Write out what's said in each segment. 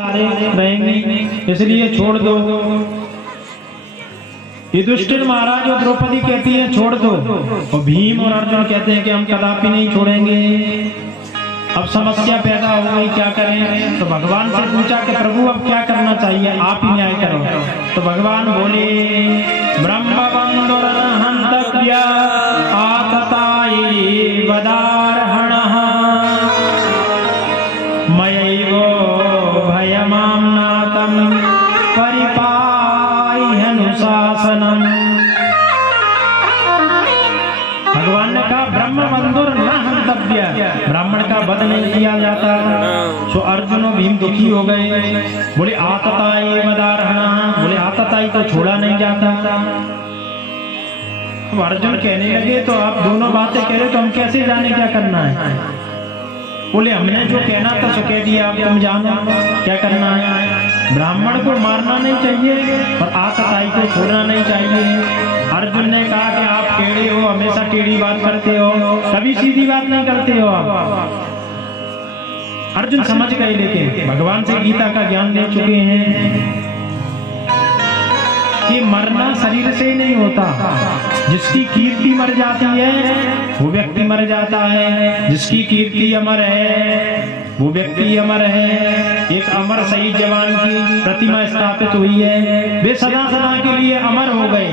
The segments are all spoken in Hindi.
रहेंगे, इसलिए छोड़ दो। युधिष्ठिर महाराज और द्रौपदी कहती है छोड़ दो, और भीम और अर्जुन कहते हैं कि हम कदापि नहीं छोड़ेंगे। अब समस्या पैदा हो गई, क्या करें? तो भगवान से पूछा कि प्रभु अब क्या करना चाहिए, आप ही न्याय करो। तो भगवान बोले ब्रह्मबंधुर्हन्तव्य आततायि वदार्हणः मयैवो भयमाम्नातं परिपाह्यनुशासनम्। भगवान ने कहा ब्रह्मबंधुर न हंतव्य, ब्राह्मण का वध नहीं किया जाता। तो अर्जुन और भीम दुखी हो गए, बोले आततायि वदार्हणः, बोले आततायि को छोड़ा नहीं जाता। अब अर्जुन कहने लगे तो आप दोनों बातें कह रहे तो हम कैसे जाने क्या करना है? बोले हमने जो कहना था सो कह दिया, अब तुम जानो क्या करना है। ब्राह्मण को मारना नहीं चाहिए और आततायि को छोड़ना नहीं चाहिए। अर्जुन ने कहा कि आप टेढ़े हो, हमेशा टेढ़ी बात करते हो, कभी सीधी बात नहीं करते हो आप। अर्जुन समझ गए, लेकिन भगवान से गीता का ज्ञान ले चुके हैं कि मरना शरीर से ही नहीं होता। जिसकी कीर्ति मर जाती है वो व्यक्ति मर जाता है, जिसकी कीर्ति अमर है वो व्यक्ति अमर है। एक अमर शहीद जवान की प्रतिमा स्थापित हुई है, वे सदा सदा के लिए अमर हो गए।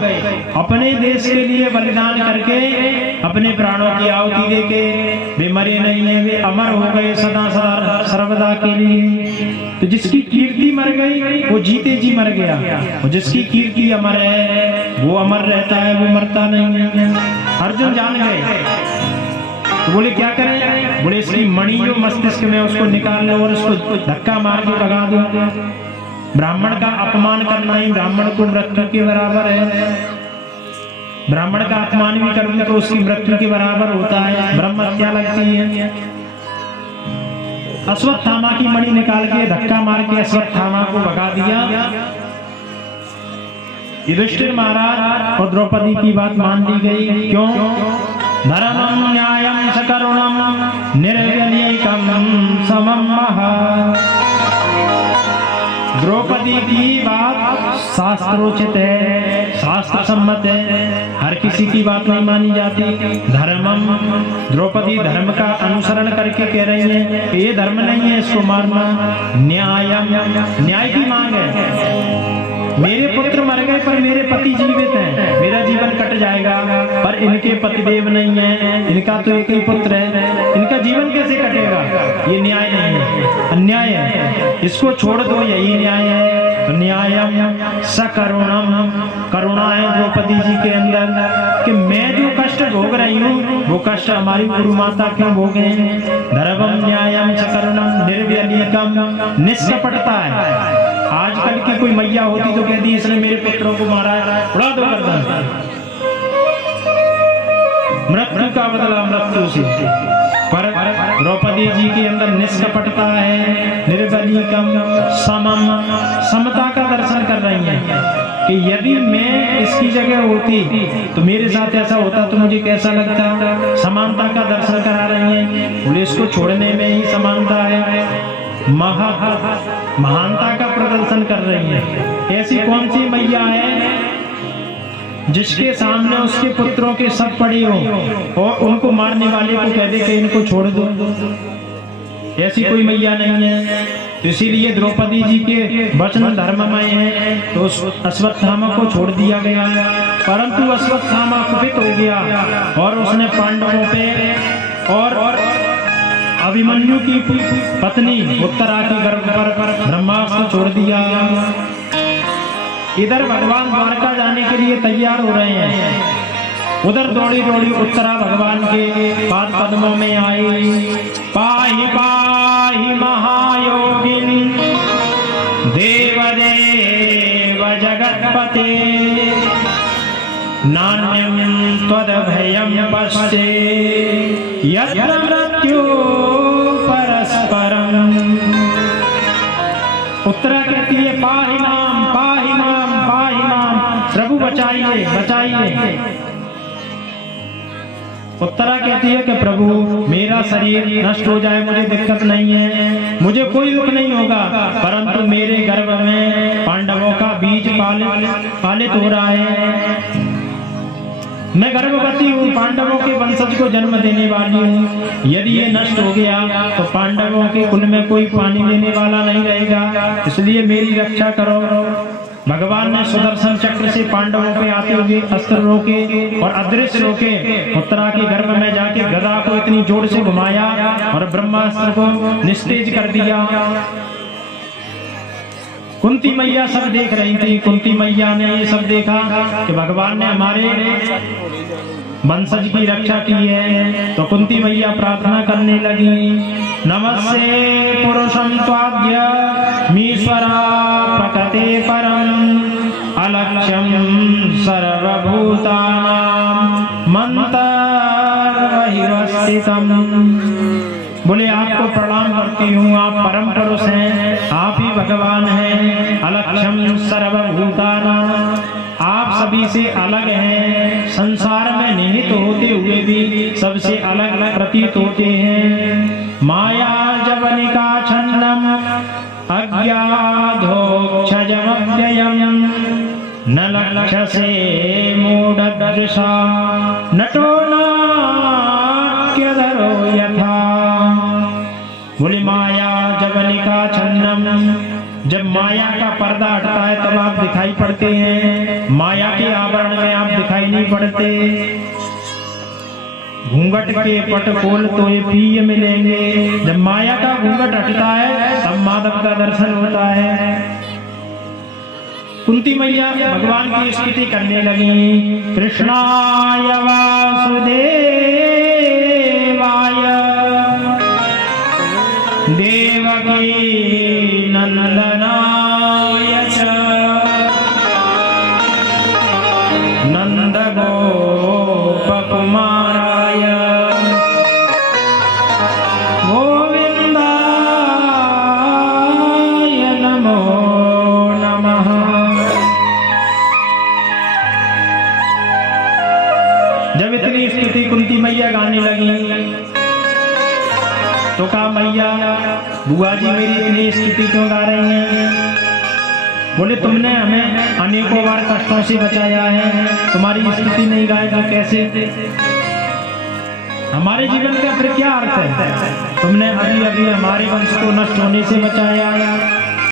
अपने देश के लिए बलिदान करके अपने प्राणों की आहुति देके वे मरे नहीं है, वे अमर हो गए सदा सदा सर्वदा के लिए। तो जिसकी कीर्ति मर गई वो जीते जी मर गया, और जिसकी कीर्ति अमर है वो अमर रहता है, वो मरता नहीं है। अर्जुन जान गए, तो बोले क्या करें? बोले इसकी मणि जो मस्तिष्क में उसको निकाल लो और उसको धक्का मार के भगा दो। ब्राह्मण का अपमान करना ही ब्राह्मण को मृत्यु के बराबर है। ब्राह्मण का अपमान भी कर दो तो उसकी मृत्यु के बराबर होता है, ब्रह्म हत्या लगती है। अश्वत्थामा की मणि निकाल के धक्का मार के अश्वत्थामा को भगा दिया। युधिष्ठिर महाराज और द्रौपदी की बात मान ली गई। क्यों? धर्मं न्यायं च करुणं निर्व्यनीकं समं महा। द्रौपदी की बात शास्त्रोचित है, शास्त्र सम्मत है, हर किसी की बात नहीं मानी जाती। धर्मम, द्रौपदी धर्म का अनुसरण करके कह रही है कि ये धर्म नहीं है इसको मारना। न्यायम, न्याय की मांग है। मेरे पुत्र मर गए पर मेरे पति जीवित हैं, मेरा जीवन कट जाएगा, पर इनके पतिदेव नहीं है, इनका तो एक ही पुत्र है, इनका जीवन कैसे कटेगा? ये न्याय नहीं है, अन्याय है, इसको छोड़ दो, यही न्याय है। तो न्यायम सकरुणम, करुणा है द्रौपदी जी के अंदर कि मैं जो कष्ट भोग रही हूँ वो कष्ट हमारी गुरु माता क्यों भोगे। धर्मम न्यायम सकरुणम निर्व्यनीकम, निष्कपटता है। आजकल की कोई मैया होती तो कहती इसने मेरे पुत्रों को मारा है, उड़ा दो गर्दन। मृत्यु का बदला मृत्यु से। पर द्रौपदी जी के अंदर निष्कपटता है, निर्बलीकम समम, समता का दर्शन कर रही हैं कि यदि मैं इसकी जगह होती तो मेरे साथ ऐसा होता तो मुझे कैसा लगता। समानता का दर्शन करा रही हैं, बोले इसको छोड़ने में ही समानता है। महानता का प्रदर्शन कर रही है। ऐसी कौन सी मैया है जिसके सामने उसके पुत्रों के सब पड़े हो और उनको मारने वाले को कह दे कि इनको छोड़ दो? ऐसी कोई मैया नहीं है। तो इसीलिए द्रौपदी जी के वचन धर्ममय हैं, तो अश्वत्थामा को छोड़ दिया गया। परंतु अश्वत्थामा कुपित हो गया और उसने पांडवों पे और अभिमन्यु की पत्नी उत्तरा के गर्भ पर ब्रह्मास्त्र छोड़ दिया। इधर भगवान द्वारका जाने के लिए तैयार हो रहे हैं, उधर दौड़ी दौड़ी उत्तरा भगवान के पाद पद्मों में आई। पाहि पाहि महायोगिन देवदेव जगत्पते, नान्यं त्वदभयं पश्ये यत्र मृत्यु परस्परम। उत्तरा कहती है पाहि माम पाहि माम पाहि माम, प्रभु बचाइए बचाइए। उत्तरा कहती है कि प्रभु मेरा शरीर नष्ट हो जाए मुझे दिक्कत नहीं है, मुझे कोई दुख नहीं होगा, परंतु मेरे गर्भ में पांडवों का बीज पालित हो रहा है। मैं गर्भवती हूँ, पांडवों के वंशज को जन्म देने वाली हूँ। यदि ये नष्ट हो गया तो पांडवों के कुल में कोई पानी लेने वाला नहीं रहेगा, इसलिए मेरी रक्षा करो। भगवान ने सुदर्शन चक्र से पांडवों पे आते हुए अस्त्र रोके और अदृश्य रोके। उत्तरा के गर्भ में जाके गदा को इतनी जोर से घुमाया और ब्रह्मास्त्र को निस्तेज कर दिया। कुंती मैया सब देख रही थी। कुंती मैया ने ये सब देखा कि भगवान ने हमारे वंशज की रक्षा की है, तो कुंती मैया प्रार्थना करने लगी, नमस्ते पुरुषं त्वाद्यमीश्वरा प्रकृते परम अलक्ष्यं सर्वभूतानां मन्तर्बहिवस्थितम्। बोले आपको प्रणाम करती हूँ, आप परम पुरुष हैं, आप ही भगवान हैं। अलक्ष्यम सर्वभूतानां, आप सभी से अलग हैं, संसार में निहित होते हुए भी सबसे अलग प्रतीत होते हैं। माया जवनिका छन्नम अज्ञाधोक्षजमव्ययम् न लक्ष्यसे मूढदृशा नटो नाट्यधरो यथा। बोले माया जवनिका छन्नम, जब माया का पर्दा हटता है तब आप दिखाई पड़ते हैं, माया के आवरण में आप दिखाई नहीं पड़ते। घूंघट के पट खोल तो ये प्रिय मिलेंगे, जब माया का घूंघट हटता है तब माधव का दर्शन होता है। कुंती मैया भगवान की स्तुति करने लगी, कृष्णाय वासुदेवाय देवकी नंदनाय च नंदगोपकुमाराय गोविंदाय नमो नमः। जब इतनी स्तुति कुंती मैया गाने लगी तो कहा, मैया बुआ जी मेरी इतनी स्तुति क्यों गा रही हैं? बोले तुमने हमें अनेकों बार कष्टों से बचाया है, तुम्हारी स्तुति नहीं गाए तो कैसे? हमारे जीवन का फिर क्या अर्थ है? तुमने अभी अभी हमारे वंश को नष्ट होने से बचाया।